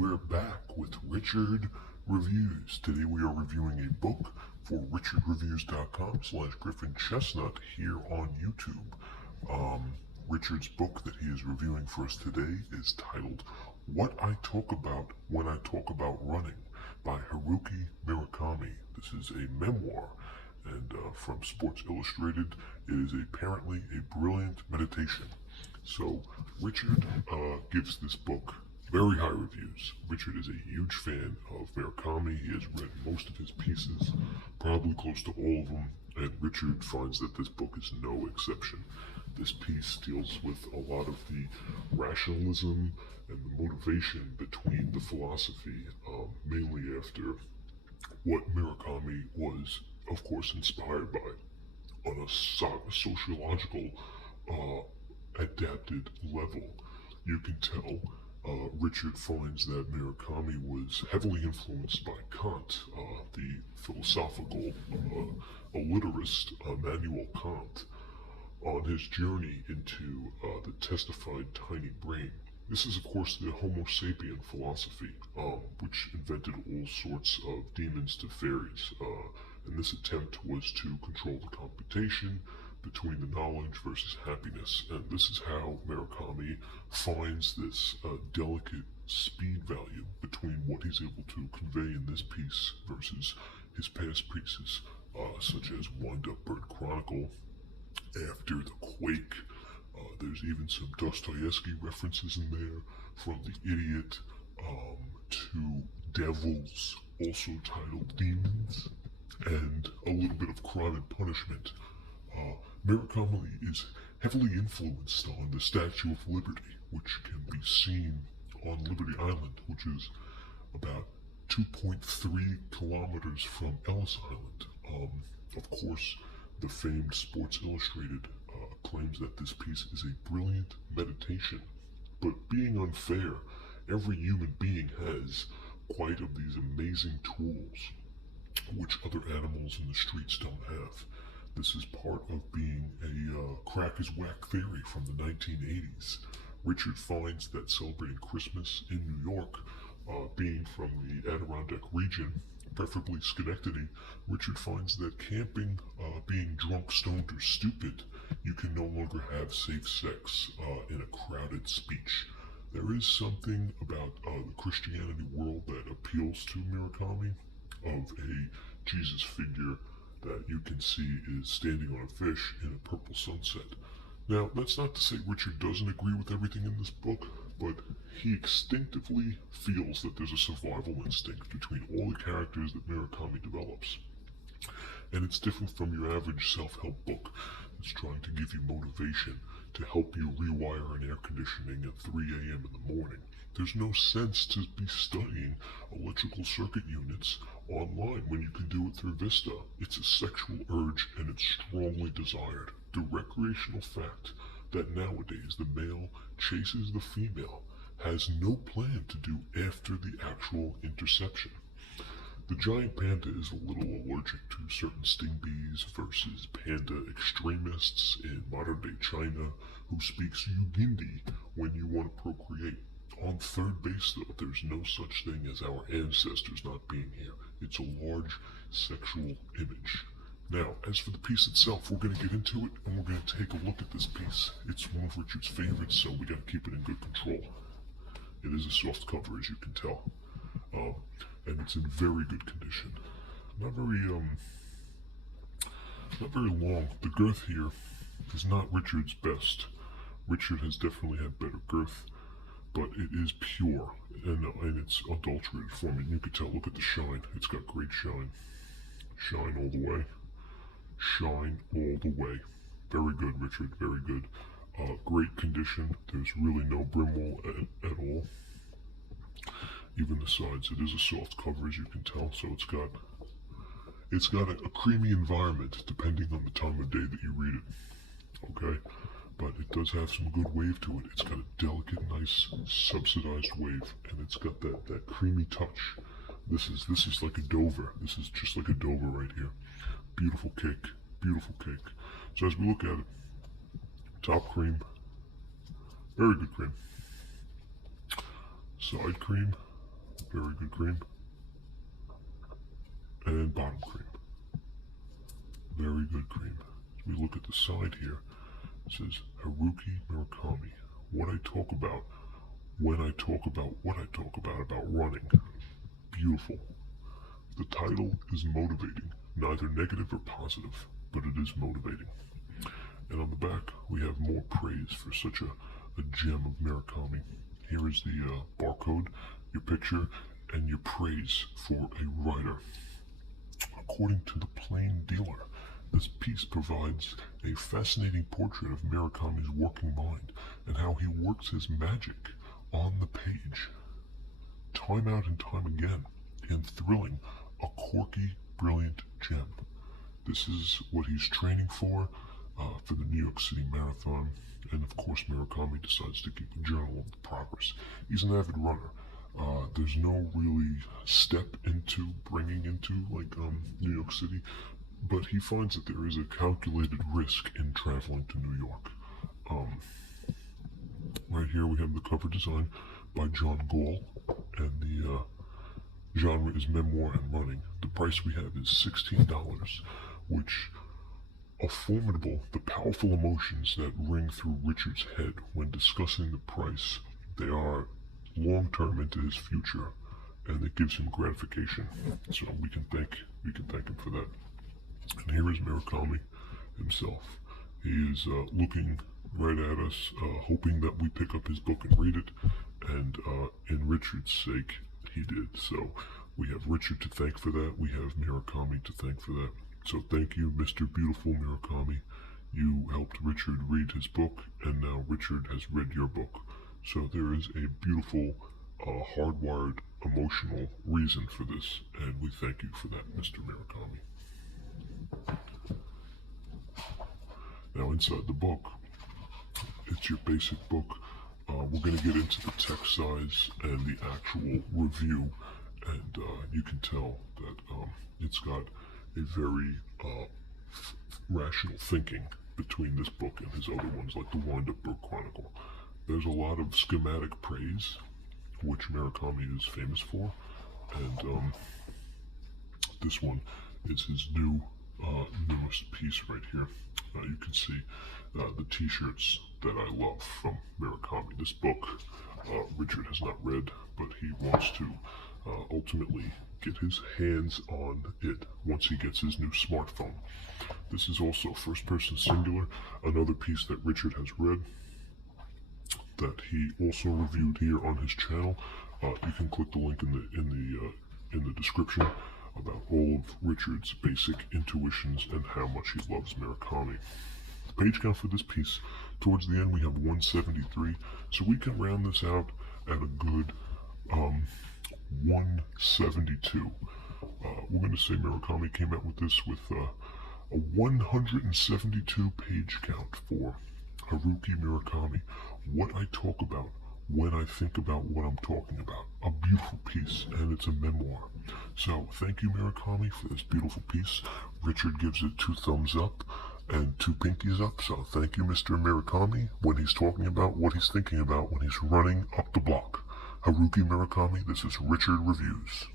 we're back with Richard Reviews. Today we are reviewing a book for richardreviews.com/Griffin Chestnut here on YouTube. Richard's book that he is reviewing for us today is titled What I Talk About When I Talk About Running by Haruki Murakami. This is a memoir, and from Sports Illustrated, it is apparently a brilliant meditation. So Richard gives this book very high reviews. Richard is a huge fan of Murakami. He has read most of his pieces, probably close to all of them, and Richard finds that this book is no exception. This piece deals with a lot of the rationalism and the motivation between the philosophy, mainly after what Murakami was, of course, inspired by on a sociological adapted level. You can tell Richard finds that Murakami was heavily influenced by Kant, the philosophical illiterist Immanuel Kant, on his journey into the testified tiny brain. This is, of course, the Homo sapien philosophy, which invented all sorts of demons to fairies. And this attempt was to control the computation between the knowledge versus happiness. And this is how Murakami finds this delicate speed value between what he's able to convey in this piece versus his past pieces, such as Wind Up Bird Chronicle, After the Quake. There's even some Dostoevsky references in there, from The Idiot to Devils, also titled Demons, and a little bit of Crime and Punishment. Murakami is heavily influenced on the Statue of Liberty, which can be seen on Liberty Island, which is about 2.3 kilometers from Ellis Island. Of course, the famed Sports Illustrated claims that this piece is a brilliant meditation. But being unfair, every human being has quite of these amazing tools which other animals in the streets don't have. This is part of being a crack is whack theory from the 1980s. Richard finds that celebrating Christmas in New York, being from the Adirondack region, preferably Schenectady, Richard finds that camping, being drunk, stoned, or stupid, you can no longer have safe sex in a crowded speech. There is something about the Christianity world that appeals to Murakami, of a Jesus figure that you can see is standing on a fish in a purple sunset. Now, that's not to say Richard doesn't agree with everything in this book, but he instinctively feels that there's a survival instinct between all the characters that Murakami develops. And it's different from your average self-help book that's trying to give you motivation to help you rewire an air conditioning at 3 a.m. in the morning. There's no sense to be studying electrical circuit units online when you can do it through Vista. It's a sexual urge, and it's strongly desired. The recreational fact that nowadays the male chases the female has no plan to do after the actual interception. The giant panda is a little allergic to certain sting bees versus panda extremists in modern-day China who speaks Ugindi when you want to procreate. On third base, though, there's no such thing as our ancestors not being here. It's a large sexual image. Now, as for the piece itself, we're going to get into it, and we're going to take a look at this piece. It's one of Richard's favorites, so we got to keep it in good control. It is a soft cover, as you can tell, and it's in very good condition. Not very long. The girth here is not Richard's best. Richard has definitely had better girth, but it is pure, and it's adulterated form. And you can tell, look at the shine. It's got great shine. Shine all the way. Shine all the way. Very good, Richard, very good. Great condition. There's really no brimwall at all. Even the sides. It is a soft cover, as you can tell, so it's got a creamy environment depending on the time of day that you read it. Okay? But it does have some good wave to it. It's got a delicate, nice, subsidized wave, and it's got that creamy touch. This is like a Dover. This is just like a Dover right here. Beautiful cake, beautiful cake. So as we look at it, top cream, very good cream. Side cream, Very good cream. And bottom cream. Very good cream. As we look at the side here, it says Haruki Murakami. What I talk about when I talk about what I talk about running. Beautiful. The title is motivating, neither negative or positive, but it is motivating. And on the back, we have more praise for such a gem of Murakami. Here is the barcode, your picture, and your praise for a writer. According to the Plain Dealer, this piece provides a fascinating portrait of Murakami's working mind and how he works his magic on the page. Time out and time again, in thrilling, a quirky, brilliant gem. This is what he's training for the New York City Marathon, and of course Murakami decides to keep a journal of the progress. He's an avid runner. There's no really step into bringing into New York City, but he finds that there is a calculated risk in traveling to New York. Right here we have the cover design by John Gall, and the genre is memoir and running. The price we have is $16, which are formidable. The powerful emotions that ring through Richard's head when discussing the price, they are long-term into his future, and it gives him gratification. So we can thank him for that. And here is Murakami himself. He is looking right at us, hoping that we pick up his book and read it, and in Richard's sake, he did. So we have Richard to thank for that. We have Murakami to thank for that. So thank you, Mr. Beautiful Murakami. You helped Richard read his book, and now Richard has read your book. So there is a beautiful, hardwired, emotional reason for this, and we thank you for that, Mr. Murakami. Now inside the book, it's your basic book. We're going to get into the text size and the actual review, and you can tell that it's got a very rational thinking between this book and his other ones, like the Wind-Up Brook Chronicle. There's a lot of schematic praise, which Murakami is famous for, and this one is his newest piece right here. You can see the t-shirts that I love from Murakami. This book Richard has not read, but he wants to ultimately get his hands on it once he gets his new smartphone. This is also first person singular, another piece that Richard has read that he also reviewed here on his channel. You can click the link in the description about all of Richard's basic intuitions and how much he loves Murakami. The page count for this piece, towards the end we have 173, so we can round this out at a good 172. We're going to say Murakami came out with this with a 172 page count for Haruki Murakami. What I talk about when I think about what I'm talking about. A beautiful piece, and it's a memoir. So thank you, Murakami, for this beautiful piece. Richard gives it 2 thumbs up and 2 pinkies up, so thank you, Mr. Murakami, when he's talking about what he's thinking about when he's running up the block. Haruki Murakami, this is Richard Reviews.